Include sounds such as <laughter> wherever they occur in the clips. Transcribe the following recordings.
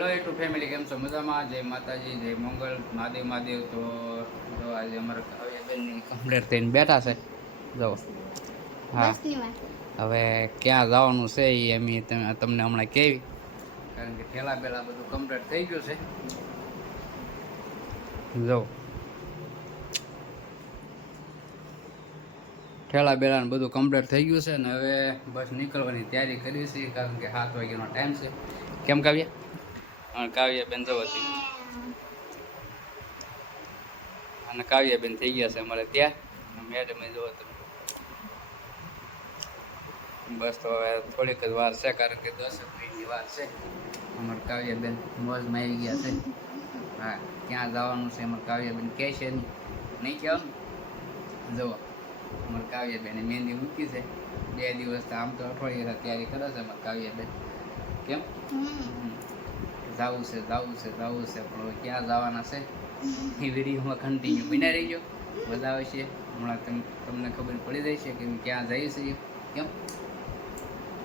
Hello YouTube family કેમ છો? મજામાં? જય માતાજી જય મંગલ. મહાદેવ મહાદેવ. તો જો આજે અમારા કાવ્યાબેનની કમ્પ્લેટ થઈને બેઠા છે. જો. હા. હવે ક્યાં જવાનું છે એ એમ તમે- તમને હમણાં કેવી? કારણ કે ઠેલા બેલા બધું કમ્પ્લેટ થઈ ગયું છે. જો. ઠેલા બેલા બધું કમ્પ્લીટ થઈ ગયું છે ને હવે બસ નીકળવાની તૈયારી કરી છે કારણ કે સાત વાગ્યાનો ટાઈમ છે. કેમ કાવ્ય? હા કાવ્ય બેન જવો હતી અને કાવ્યાબેન થઈ ગયા છે અમારે ત્યાં. મેડમે જોવો તમે બસ તો હવે થોડીક જ વાર છે કારણ કે દસ મિનિટની વાર છે. અમારે કાવ્યબેન મોજમાં આવી ગયા છે. હા ક્યાં જવાનું છે અમારે કાવ્યબેન કહે છે નહીં. કહેવાનું? જુઓ અમારે કાવ્યાબેને મહેંદી મૂકી છે. બે દિવસ આમ તો અઠવાડિયે તૈયારી કરે છે અમારે કાવ્યબેન. કેમ. જવું છે જવું છે જવું છે પણ હવે ક્યાં જવાના છે? એ વિડીયોમાં કન્ટિન્યુ બન્યા રહીજો. બધા આવશે. હમણાં તમ- તમને ખબર પડી જાય છે કે ક્યાં છીએ કેમ?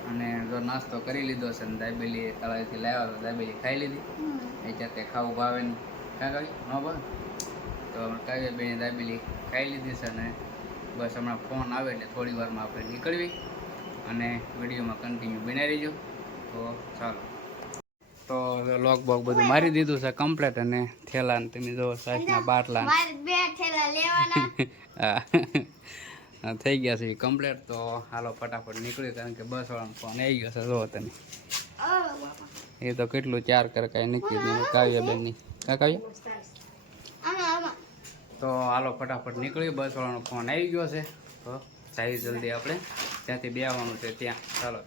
અને જો નાસ્તો કરી લીધો છે ને દાબેલી તળાવેથી લાવ્યા તો દાબેલી ખાઈ લીધી. એ જાતે ખાવું ભાવે નહીં કાં કાવી ન ભાવે? તો કાવ્ય બેની દાબેલી ખાઈ લીધી છે ને બસ હમણાં ફોન આવે એટલે થોડી વારમાં આપણે નીકળવી અને વિડીયોમાં કન્ટિન્યુ બનાવી રહીજો. તો ચાલો. તો લોક બોક બધું મારી દીધું છે કમ્પ્લેટ અને થેલા ને તમે જો સાઈઝના બાટલા <laughs> હા. થઈ ગયા છે કમ્પ્લેટ તો હાલો ફટાફટ નીકળ્યું કારણ કે બસ વાળાનો ફોન આવી ગયો છે જો તને એ તો કેટલું ચાર કરે કાંઈ નહીં કાવ્ય બેનની કા કાવ્ય? તો હાલો ફટાફટ નીકળ્યું બસ વાળાનો ફોન આવી ગયો છે. તો જાય જલ્દી આપણે. ત્યાંથી બેવાનું છે ત્યાં. ચાલો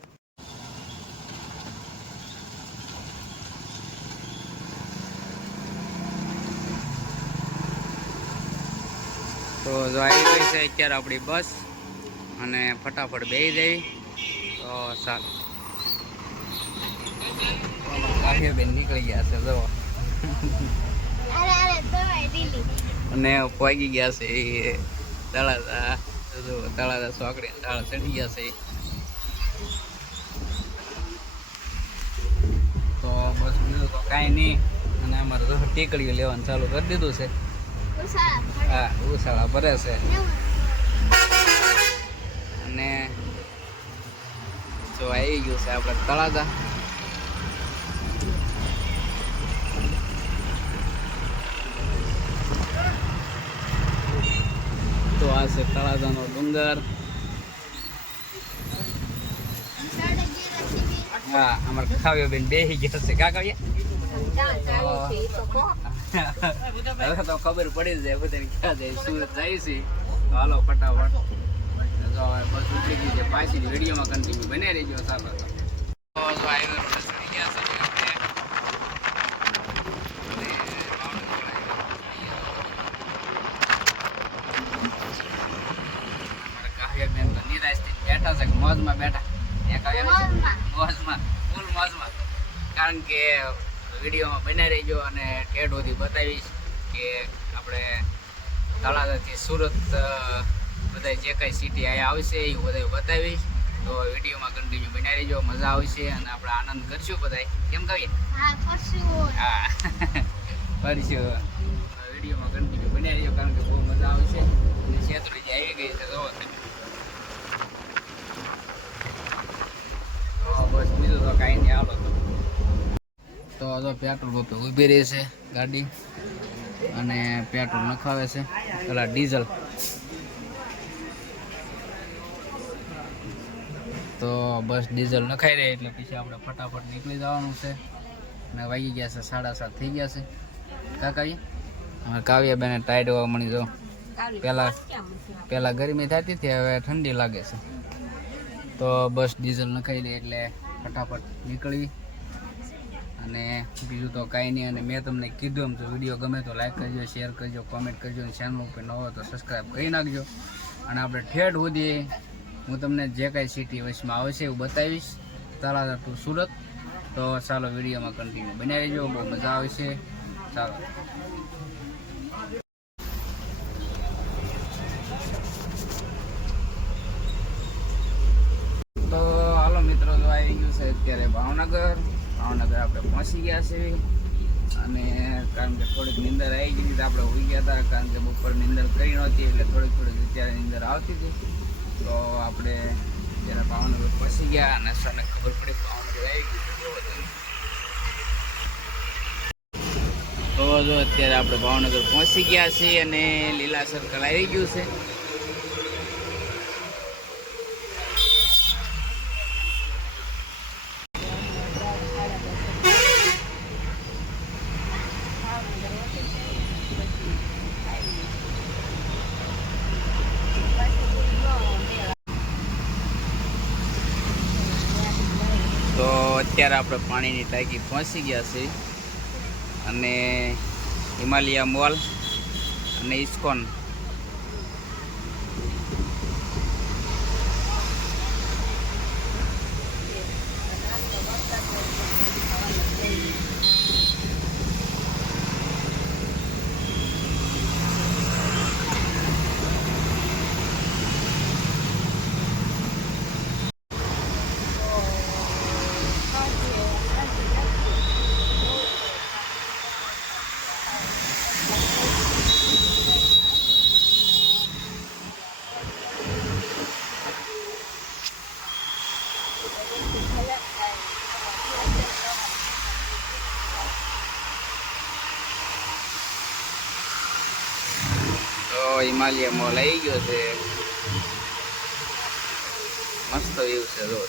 તો જો આવી ગઈ છે અત્યારે આપણી બસ અને ફટાફટ બેસી જઈ. તો સારું. કાવ્યબેન નીકળી ગયા છે જો. અને પહોંચી ગયા છે એ તળાજા. જો તળાજા સોકડી તાળ ચડી ગયા છે તો બસ બીજું તો કાંઈ નહીં. અને અમારે તો ટેકડીઓ લેવાનું ચાલુ કરી દીધું છે. હા, ઉસાળા ભરે છે. અને જો આવી ગયું છે આપણે તળાજા. તો આ છે તળાજાનો ડુંગર. હા, અમારે ખાવ્યો બેન બેસી ગયા છે. કા ખબર પડી જાય ફટાફટ. પાછી વિડીયોમાં કન્ટિન્યુ બને રહેજો સારો બેઠા છે, મોજમાં બેઠા. મોજમાં, ફૂલ મોજમાં. કારણ કે વિડીયોમાં બનાવી રહેજો અને ઠેઠ સુધી બતાવીશ કે આપણે તળાજાથી સુરત બધા જે કાંઈ સિટી અહીંયા આવશે એ બધા બતાવીશ. તો વિડીયોમાં કન્ટિન્યુ બનાવી રહેજો મજા આવશે અને આપણે આનંદ કરશું બધા કેમ કહીએ હા કરશું. <laughs> વિડીયોમાં કન્ટિન્યુ બનાવી રહેજો કારણ કે બહુ મજા આવશે. અને છેતરી જે આવી ગઈ છે તો બસ બીજું તો કાંઈ નહીં હાલો તો તો પેટ્રોલ પંપે ઊભી રહે છે ગાડી અને પેટ્રોલ નખાવે છે. પેલા ડીઝલ. તો બસ ડીઝલ નખાઈ રહે એટલે પછી આપણે ફટાફટ નીકળી જવાનું છે. અને વાગી ગયા છે સાડા સાત થઈ ગયા છે. કા હવે કાવ્યા બેને ટાઈટ હોવા મળી જાઉં પહેલાં પહેલાં ગરમી થતી હતી હવે ઠંડી લાગે છે. તો બસ ડીઝલ નખાઈ દે એટલે ફટાફટ નીકળવી અને બીજું તો કાંઈ નહીં. અને મેં તમને કીધું એમ તો વીડિયો ગમે તો લાઈક કરજો શેર કરજો કોમેન્ટ કરજો, અને ચેનલ ઉપર ન હોય તો સબસ્ક્રાઈબ કરી નાખજો. અને આપણે ઠેઠ સુધી હું તમને જે કાંઈ સિટી વચમાં આવશે એવું બતાવીશ. તારા ટુ સુરત, તો ચાલો વિડીયોમાં કન્ટિન્યુ બનાવી રહેજો બહુ મજા આવશે. ચાલો. તો હાલો મિત્રો, તો આવી ગયું છે અત્યારે ભાવનગર. ભાવનગર આપણે પહોંચી ગયા છે. અને કારણ કે થોડીક નિંદર આવી ગઈ હતી આપણે હોઈ ગયા હતા. કારણ કે બપોર નિંદર કરી નહોતી એટલે થોડીક થોડીક અત્યારે નિંદર આવતી હતી. તો આપણે જ્યારે ભાવનગર પહોંચી ગયા અને સરને ખબર પડી ભાવનગર આવી ગયું તો અત્યારે આપણે ભાવનગર પહોંચી ગયા છીએ અને લીલા સર્કલ આવી ગયું છે તો અત્યારે આપણે પાણીની ટાંકી પહોંચી ગયા છે અને હિમાલયા મોલ અને ઇસ્કોન તો હિમાલયા મોલ આવી ગયો છે મસ્ત વ્યૂ છે જો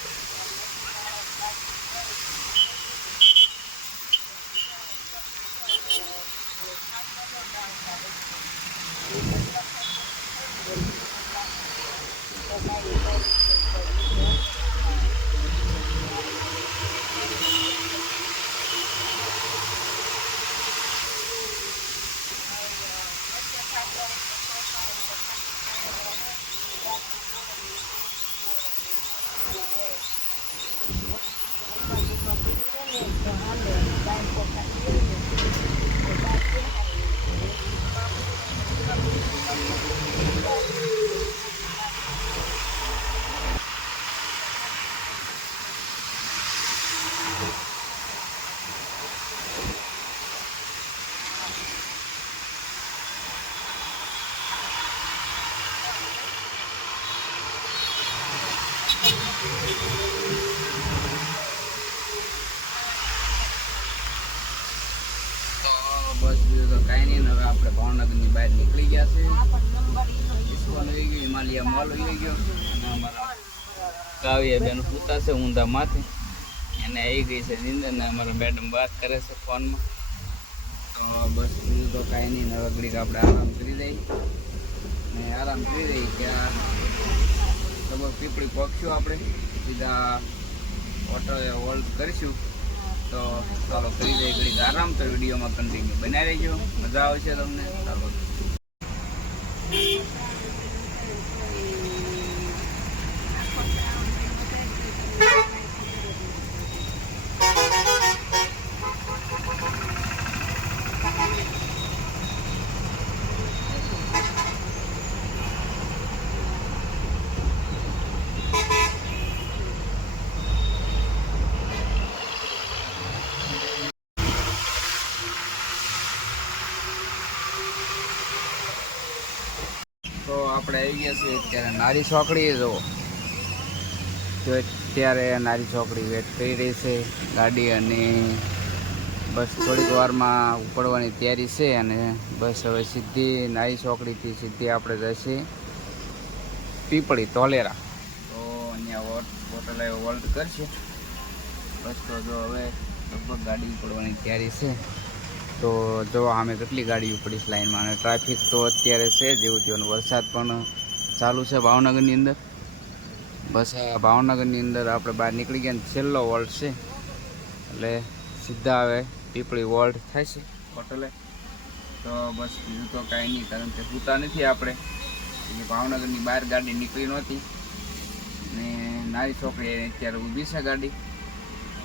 તો બસ બીજું તો કાંઈ નહીં ને હવે આપણે ભાવનગરની બહાર નીકળી ગયા છે. ઇસ્કોન આવી ગયું હિમાલયા મોલ આવી ગયો. અને અમારા કાવ્ય બેન પૂતા છે ઊંધા માથે એને આવી ગઈ છે નીંદર ને અમારા મેડમ વાત કરે છે ફોનમાં. તો બસ બીજું તો કાંઈ નહીં ને ઘડીક આપણે આરામ કરી દઈએ ને આરામ કરી દઈએ કે આ લગભગ પીપળી પહોંચ્યું આપણે. સીધા હોટલ હોલ્ડ કરીશું. તો ચાલો ફરી જાય ઘડીક આરામ તો વિડીયોમાં કન્ટિન્યુ બનાવી રહેજો મજા આવશે તમને. ચાલો તો આપણે આવી ગયા છીએ અત્યારે નારી ચોકડીએ જુઓ. તો અત્યારે નારી ચોકડી વેટ કરી રહી છે. ગાડી અને બસ થોડીક વારમાં ઉપડવાની તૈયારી છે અને બસ હવે સીધી નારી ચોકડીથી સીધી આપણે જશે પીપળી તોલેરા તો અહીંયા હોટલે વોલ્ટ કરશે. બસ તો જો હવે લગભગ ગાડી ઉપડવાની તૈયારી છે. તો જો અમે કેટલી ગાડી ઉપડી છે લાઈનમાં અને ટ્રાફિક તો અત્યારે છે જેવું તેવું વરસાદ પણ ચાલુ છે ભાવનગરની અંદર. બસ ભાવનગરની અંદર આપણે બહાર નીકળી ગયા છેલ્લો વોલ્ટ છે. એટલે સીધા હવે પીપળી વોલ્ટ થાય છે. હોટલે. તો બસ બીજું તો કાંઈ નહીં, કારણ કે સૂતા નથી આપણે. ભાવનગરની બહાર ગાડી નીકળી નહોતી. ને નારી છોકરી અત્યારે ઊભી છે ગાડી.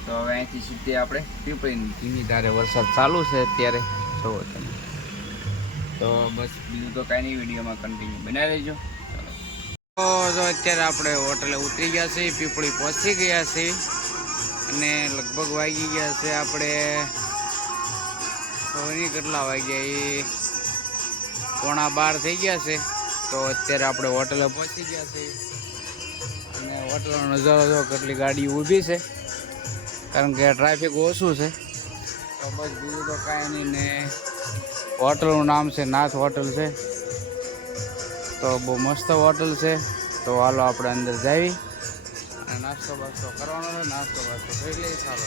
તો હવે અહીંથી સીધે આપણે પીપળીની ધીમી ધારે વરસાદ ચાલુ છે અત્યારે. જુઓ તમે. તો બસ બીજું તો કાંઈ નહીં, વિડીયોમાં કન્ટિન્યુ બનાવી લેજો તો અત્યારે આપણે હોટલે ઉતરી ગયા છીએ, પીપળી પહોંચી ગયા છીએ. અને લગભગ વાગી ગયા છે આપણે નહીં કેટલા વાગ્યા એ, પોણા બાર થઈ ગયા છે. તો અત્યારે આપણે હોટલે પહોંચી ગયા છે અને હોટલનો નજારો જો કેટલી ગાડી ઊભી છે. કારણ કે ટ્રાફિક ઓછું છે. તો બસ બીજું તો કાંઈ નહીં ને હોટલનું નામ છે નાથ હોટલ છે. તો બહુ મસ્ત હોટલ છે. તો હાલો આપણે અંદર જાવી. અને નાસ્તો બાસ્તો કરવાનો છે, નાસ્તો બાસ્તો કરી લઈએ, ચાલો.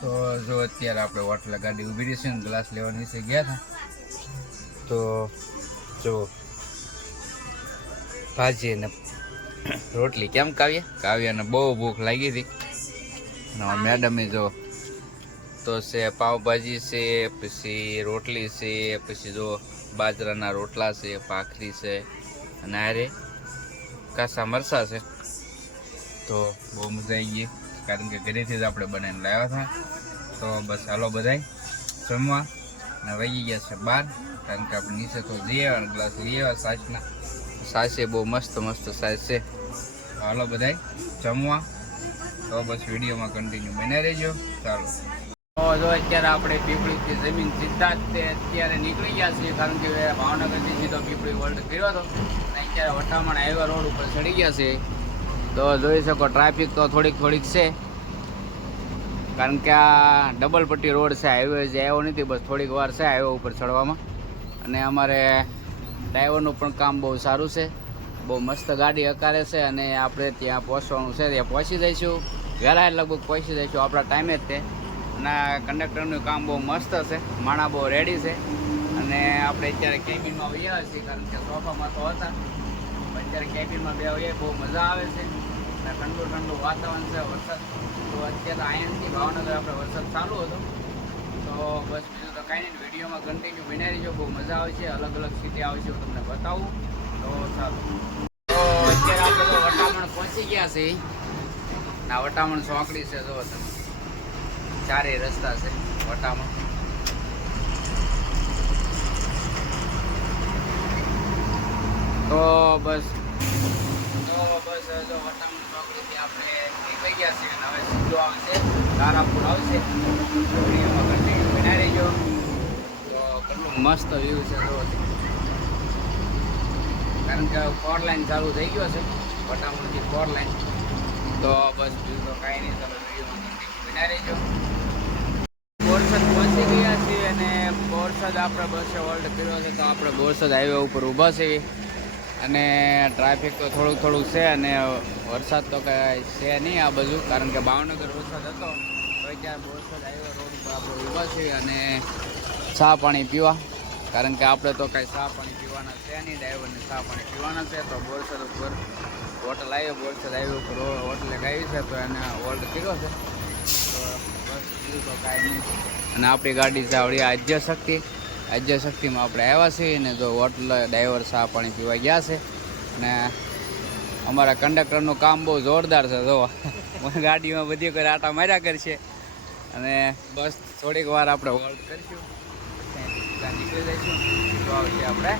તો જો અત્યારે આપણે હોટલે ગાડી ઊભી રહી છે ને ગ્લાસ લેવાની છે, ગયા હતા. તો જો ભાજી અને રોટલી કેમ કાવ્ય કાવ્યાને બહુ ભૂખ લાગી હતી. મેડમે જો તો છે પાવભાજી છે પછી રોટલી છે પછી જો બાજરાના રોટલા છે ભાખરી છે અને આરે કાસા મરસા છે તો બહુ મજા આવી ગઈ કારણ કે ઘરેથી જ આપણે બનાવીને લાવ્યા હતા તો બસ હાલો બધાય જમવા અને વહી ગયા છે બહાર કારણ કે આપણે નીચે તો જઈએ અને ગ્લાસ લઈએ આવ્યા સાસના સાસે બહુ મસ્ત મસ્ત સાસ છે તો હાલો બધાય જમવા તો બસ વિડીયોમાં કન્ટિન્યુ બને રહેજો. ચાલો. જો અત્યારે આપણે પીપળીથી જમીન સીધા જ તે અત્યારે નીકળી ગયા છીએ, કારણ કે ભાવનગરથી સીધો પીપળી વર્લ્ડ કર્યો હતો. અને અત્યારે વટામણ હાઈવે રોડ ઉપર ચડી ગયા છે. તો જોઈ શકો ટ્રાફિક તો થોડીક થોડીક છે. કારણ કે આ ડબલ પટ્ટી રોડ છે હાઈવે જે આવ્યો નથી, બસ થોડીક વાર છે હાઈવે ઉપર ચડવામાં. અને અમારે ડ્રાઈવરનું પણ કામ બહુ સારું છે. બહુ મસ્ત ગાડી હકારે છે અને આપણે ત્યાં પહોંચવાનું છે, ત્યાં પહોંચી જઈશું. વહેલા લગભગ પહોંચી જઈશું આપણા ટાઈમે જ તે. અને કંડક્ટરનું કામ બહુ મસ્ત છે. માણા બહુ રેડી છે. અને આપણે અત્યારે કેબિનમાં વહ્યા છીએ કારણ કે સોફામાં તો હતા. અત્યારે કેબિનમાં બે હોઈએ બહુ મજા આવે છે. અને ઠંડુ ઠંડુ વાતાવરણ છે, વરસાદ. તો અત્યારે અહીંયાથી ભાવનગર આપણે વરસાદ ચાલુ હતો. તો બસ બીજું તો કાંઈ નહીં, વિડીયોમાં કન્ટિન્યુ બનાવી જો બહુ મજા આવે છે. અલગ અલગ સ્થિતિ આવે છે, હું તમને બતાવું. તો ચાલો. તો અત્યારે આપણે તો વટામણ પહોંચી ગયા છે ના વટામણ સોંકડી છે જો તમે. ચારે રસ્તા છે વટામણ. તો બસ. તો બસ જો વટામણ ચોકડીથી આપણે નીકળી ગયા છીએ અને હવે સીધું આવશે. તારાપુર આવશે. એમાં કેટલું મસ્ત વ્યૂ છે જો. કારણ કે ફોર લાઈન ચાલુ થઈ ગયો છે. વટામણથી ફોર લાઈન તો બસ બીજું તો કાંઈ નહીં, તમે વીડિયો બનાવી રહેજો બોરસદ પહોંચી ગયા છીએ અને બોરસદ આપણે બસે હોલ્ડ કર્યો છે, તો આપણે બોરસદ હાઈવે ઉપર ઊભા છીએ. અને ટ્રાફિક તો થોડુંક થોડુંક છે અને વરસાદ તો કાંઈ છે નહીં આ બધું કારણ કે ભાવનગર વરસાદ હતો. તો ત્યાં બોરસદ હાઈવે રોડ ઉપર આપણે ઊભા છીએ અને ચા પાણી પીવા. કારણ કે આપણે તો કાંઈ ચા પાણી પીવાના છે નહીં ડ્રાઈવરને ચા પાણી પીવાના છે, તો બોરસદ ઉપર હોટલ આવ્યો, બોરસદ આવ્યો ઉપર હોટલે આવી છે, તો એને હોલ્ડ કર્યો છે. તો બસ તો કાંઈ નહીં. અને આપણી ગાડી છે આપણી આદ્ય શક્તિ આદ્ય શક્તિમાં આપણે આવ્યા છીએ અને જો હોટલ ડ્રાઈવર ચા પાણી પીવા ગયા છે. અને અમારા કંડક્ટરનું કામ બહુ જોરદાર છે, જો. <laughs> ગાડીમાં બધી કોઈ આટા માર્યા કરશે. અને બસ થોડીક વાર આપણે હોલ્ડ કરીશું. નીકળી જઈશું. જો આવશે આપણે.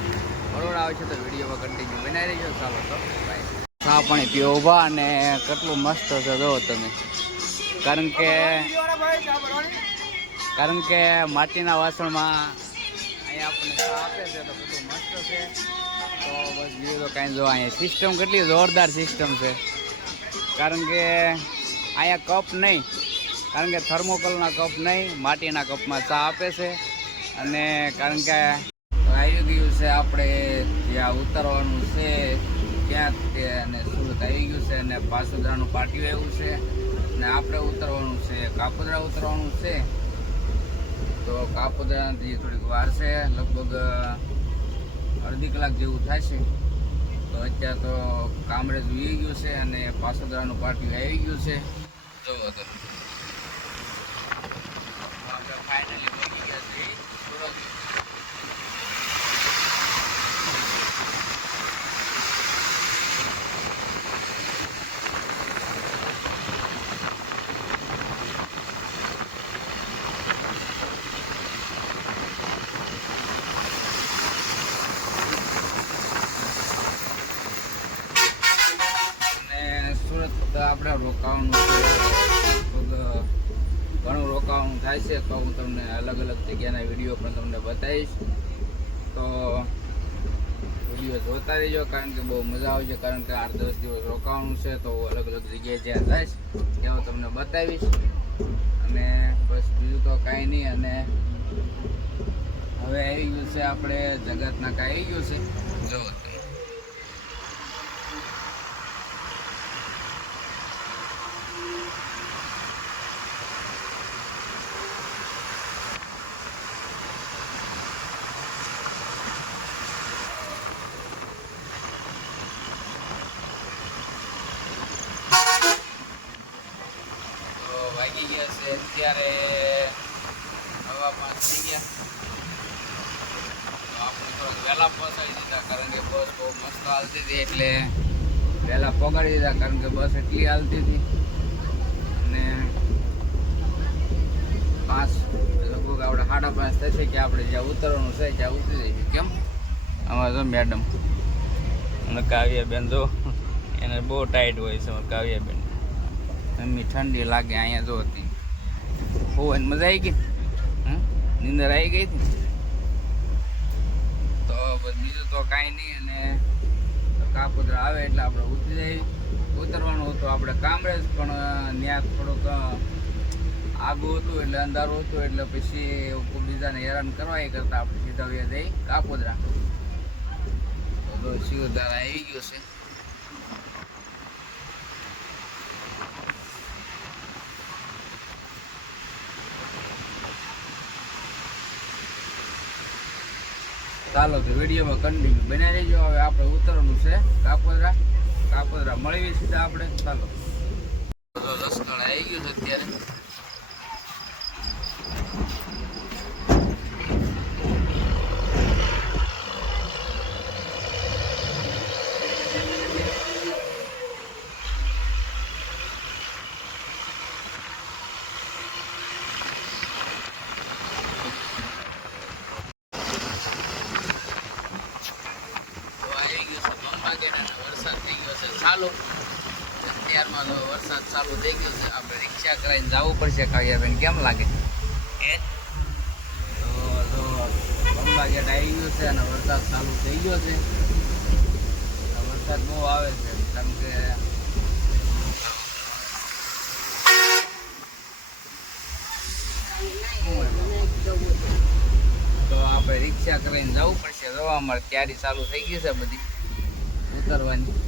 બરોડા આવશે તો વિડીયોમાં કન્ટિન્યુ બનાવી રહીશું ચાલો તો બાય ચા પાણી પીઓ, ઊભા અને કેટલું મસ્ત છે જો તમે. કારણ કે કારણ કે માટીના વાસણમાં અહીંયા આપણને ચા આપે છે તો બધું મસ્ત છે. તો બસ બીજું તો કાંઈ જો, અહીંયા સિસ્ટમ કેટલી જોરદાર સિસ્ટમ છે. કારણ કે અહીંયા કપ નહીં. કારણ કે થર્મોકોલના કપ નહીં, માટીના કપમાં ચા આપે છે. અને કારણ કે આવી ગયું છે આપણે જ્યાં ઉતરવાનું છે ત્યાં તે અને સુરત આવી ગયું છે અને પાસોદરાનું પાટિયું આવ્યું છે ને આપણે ઉતરવાનું છે, કાપોદરા ઉતરવાનું છે. તો કાપોદરાથી થોડીક વાર છે, લગભગ અડધી કલાક જેવું થશે તો અત્યારે તો કામરેજ ઉઈ ગયું છે અને પાસોદરાનું પાટિયું આવી ગયું છે. જોવો તો આપણે ફાઇનલી પહોંચી ગયા છીએ સુરત અને સુરત તો આપણે રોકાવાનું છે લગભગ થશે તો હું તમને અલગ અલગ જગ્યાના વીડિયો પણ તમને બતાવીશ તો વીડિયો જોતા રહેજો કારણ કે બહુ મજા આવશે કારણ કે આઠ દસ દિવસ રોકાવાનું છે, તો અલગ અલગ જગ્યાએ જ્યાં જઈશ, ત્યાં તમને બતાવીશ. અને બસ બીજું તો કાંઈ નહીં, અને હવે આવી ગયું છે આપણે જગતના કાંઈ આવી ગયું છે જો તમે તો વાગી ગયા છે. અત્યારે હવા પાંચ થઈ ગયા. આપણે થોડાક વહેલા પહોંચાડી દીધા, કારણ કે બસ બહુ મસ્ત હાલતી હતી, એટલે વહેલા પગાડી દીધા, કારણ કે બસ એટલી હાલતી હતી. અને પાંચ, લગભગ આપણે સાડા પાંચ થશે કે આપણે જ્યાં ઉતરવાનું છે, ત્યાં ઉતરી જઈશું કેમ? આમાં જો મેડમ અને કાવ્યાબેન જો, એને બહુ ટાઈટ હોય છે અમારે કાવ્યાબેન. એમની ઠંડી લાગે અહીંયા જો હતી. હોય મજા આવી ગઈ? નીંદર આવી ગઈ હતી? તો બીજું તો કાંઈ નહીં અને કાપોદ્રા આવે એટલે આપણે ઉતરી જઈએ. ઉતરવાનું હતું આપણે કામરેજ, પણ ત્યાં થોડુંક આગું હતું એટલે અંધારું હતું એટલે પછી બીજાને હેરાન કરવા એ કરતાં આપણે સીધા વ્યા જઈ કાપોદ્રા. તો શિવધારા આવી ગયો છે. ચાલો તો વિડીયોમાં કન્ટિન્યુ બનાવી રહેજો. હવે આપણે ઉતરવાનું છે કાપોદરા. કાપોદરા મળીએ સીધા આપણે. ચાલો. રસકળ આવી ગયું છે અત્યારે તો આવી ગયો છે બંબાગેટ અને વરસાદ થઈ ગયો છે ચાલુ. અત્યારમાં તો વરસાદ ચાલુ થઈ ગયો છે. આપણે રિક્ષા કરાવીને જવું પડશે. કાવ્યાબેન કેમ લાગે? એ તો બંબા ગેટ આવી ગયું છે અને વરસાદ ચાલુ થઈ ગયો છે. વરસાદ બહુ આવે છે કારણ કે તો આપણે રિક્ષા કરીને જવું પડશે. જો મળે તૈયારી ચાલુ થઈ ગઈ છે બધી? ઉતરવાની.